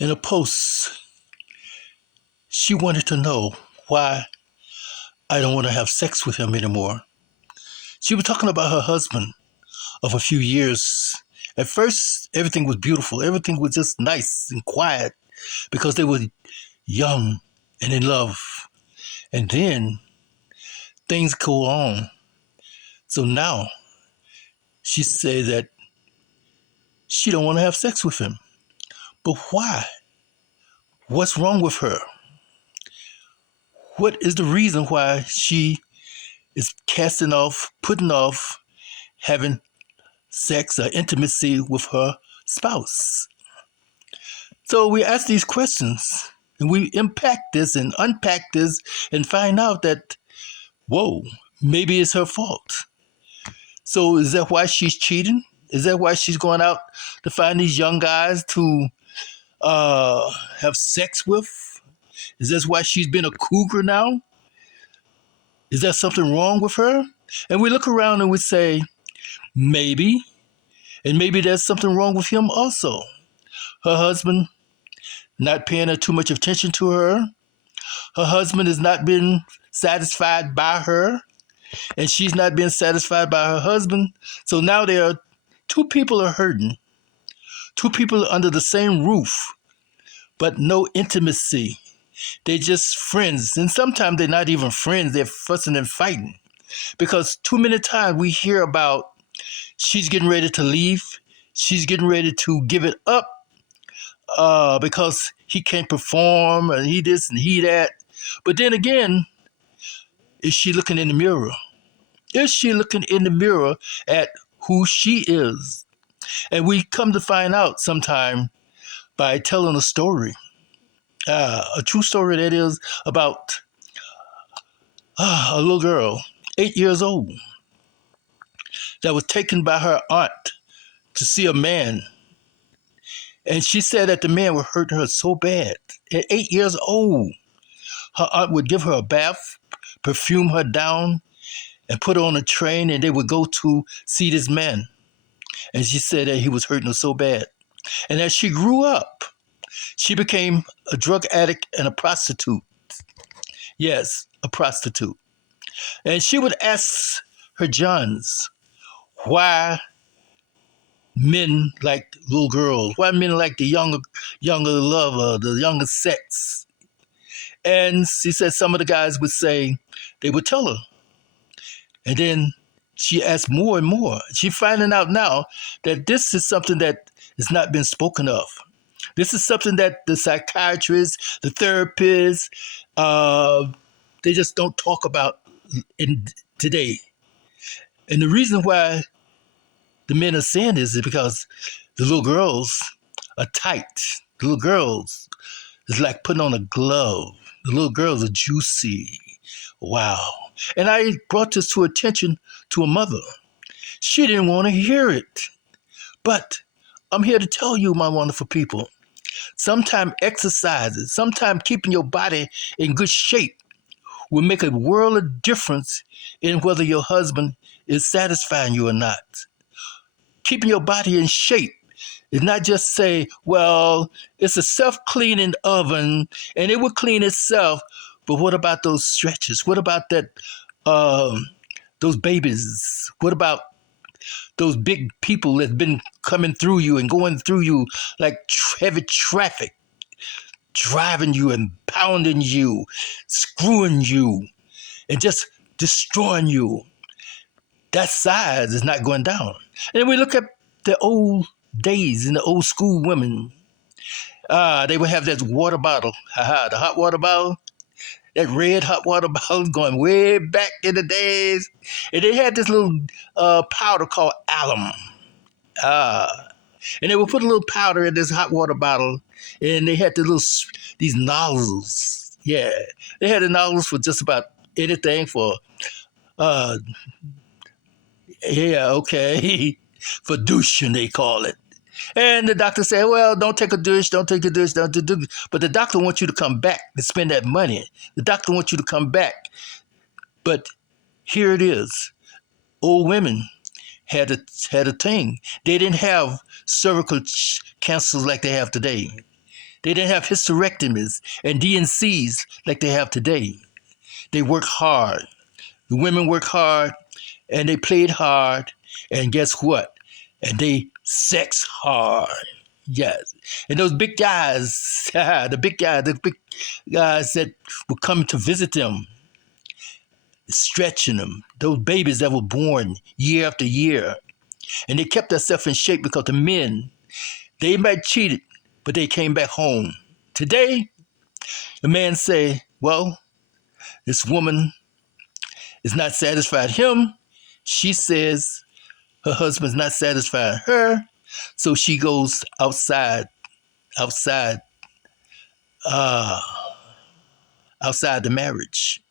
In a post, she wanted to know why I don't want to have sex with him anymore. She was talking about her husband of a few years. At first, everything was beautiful. Everything was just nice and quiet because they were young and in love. And then things go on. So now she said that she don't want to have sex with him. But why? What's wrong with her? What is the reason why she is casting off, putting off having sex or intimacy with her spouse? So we ask these questions and we impact this and unpack this and find out that, whoa, maybe it's her fault. So is that why she's cheating? Is that why she's going out to find these young guys to have sex with? Is that why she's been a cougar now? Is there something wrong with her? And we look around and we say, maybe. And maybe there's something wrong with him also. Her husband not paying her too much attention to her. Her husband has not been satisfied by her. And she's not been satisfied by her husband. So now there are two people are hurting. Two people under the same roof, but no intimacy. They're just friends. And sometimes they're not even friends. They're fussing and fighting. Because too many times we hear about she's getting ready to leave. She's getting ready to give it up because he can't perform and he this and he that. But then again, is she looking in the mirror? Is she looking in the mirror at who she is? And we come to find out sometime by telling a story, a true story that is about a little girl, 8 years old, that was taken by her aunt to see a man. And she said that the man would hurt her so bad. At 8 years old, her aunt would give her a bath, perfume her down, and put her on a train, and they would go to see this man. And she said that he was hurting her so bad. And as she grew up, she became a drug addict and a prostitute. Yes, a prostitute. And she would ask her Johns why men like little girls, why men like the younger lover, the younger sex. And she said some of the guys would say, they would tell her. And then she asked more and more. She's finding out now that this is something that has not been spoken of. This is something that the psychiatrists, the therapists, they just don't talk about in today. And the reason why the men are saying this is because the little girls are tight. The little girls is like putting on a glove. The little girls are juicy. Wow. And I brought this to attention to a mother. She didn't want to hear it. But I'm here to tell you, my wonderful people, sometimes exercises, sometimes keeping your body in good shape will make a world of difference in whether your husband is satisfying you or not. Keeping your body in shape is not just say, well, it's a self-cleaning oven and it will clean itself. But what about those stretches? What about that? Those babies? What about those big people that's been coming through you and going through you like heavy traffic, driving you and pounding you, screwing you, and just destroying you? That size is not going down. And we look at the old days and the old school women. They would have that water bottle, the hot water bottle, that red hot water bottle going way back in the days. And they had this little powder called alum. And they would put a little powder in this hot water bottle, and they had these nozzles. Yeah, they had the nozzles for just about anything for uh, yeah, okay. For douching, they call it. And the doctor said, well, don't take a douche, don't take a douche, don't do douche. But the doctor wants you to come back to spend that money. The doctor wants you to come back. But here it is. Old women had a thing. They didn't have cervical cancers like they have today. They didn't have hysterectomies and DNCs like they have today. They work hard. The women work hard and they played hard. And guess what? And they sex hard. Yes. And those big guys, the big guys that would come to visit them, stretching them, those babies that were born year after year. And they kept themselves in shape because the men, they might cheated, but they came back home. Today, the man say, well, this woman is not satisfied him. She says her husband's not satisfying her. So she goes outside, outside, uh, outside the marriage.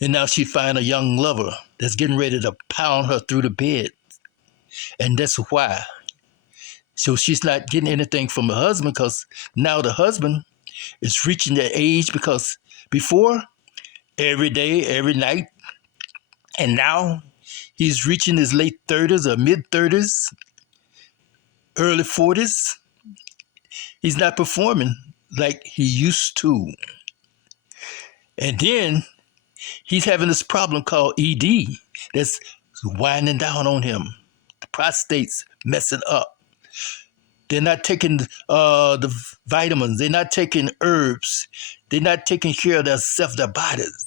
And now she find a young lover that's getting ready to pound her through the bed. And that's why. So she's not getting anything from her husband because now the husband is reaching that age because before, every day, every night, and now he's reaching his late 30s or mid 30s, early 40s. He's not performing like he used to. And then he's having this problem called ED that's winding down on him. The prostate's messing up. They're not taking the vitamins. They're not taking herbs. They're not taking care of themselves, their bodies.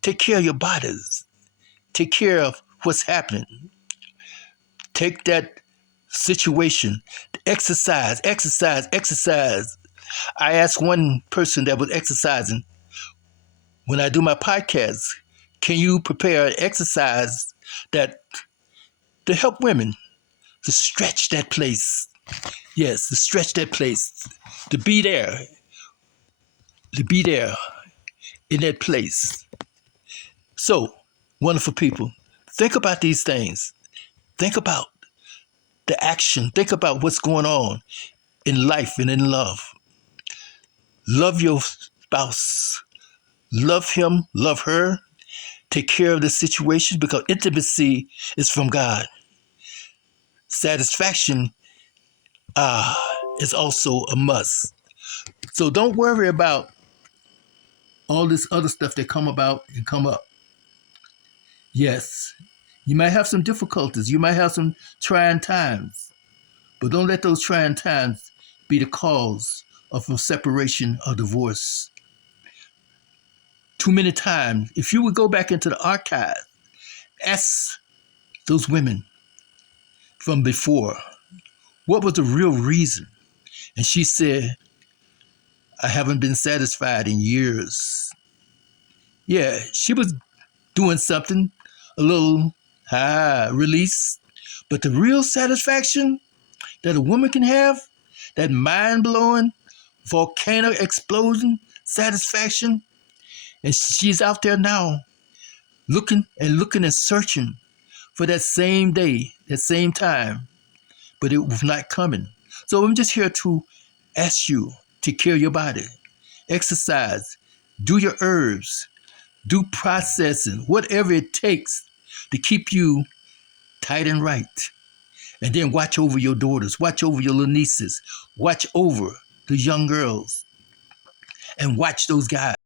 Take care of your bodies. Take care of what's happening. Take that situation. Exercise, exercise, exercise. I asked one person that was exercising, when I do my podcast, can you prepare an exercise that to help women to stretch that place? Yes, to stretch that place, to be there in that place. So, wonderful people, think about these things. Think about the action. Think about what's going on in life and in love. Love your spouse. Love him, love her. Take care of the situation because intimacy is from God. Satisfaction is also a must. So don't worry about all this other stuff that come about and come up. Yes, you might have some difficulties. You might have some trying times. But don't let those trying times be the cause of a separation or divorce. Too many times, if you would go back into the archive, ask those women from before, what was the real reason? And she said, I haven't been satisfied in years. Yeah, she was doing something, a little release. But the real satisfaction that a woman can have, that mind-blowing, volcano explosion satisfaction, and she's out there now looking and searching for that same day, that same time, but it was not coming. So I'm just here to ask you to take care of your body, exercise, do your herbs, do processing, whatever it takes to keep you tight and right. And then watch over your daughters, watch over your little nieces, watch over the young girls, and watch those guys.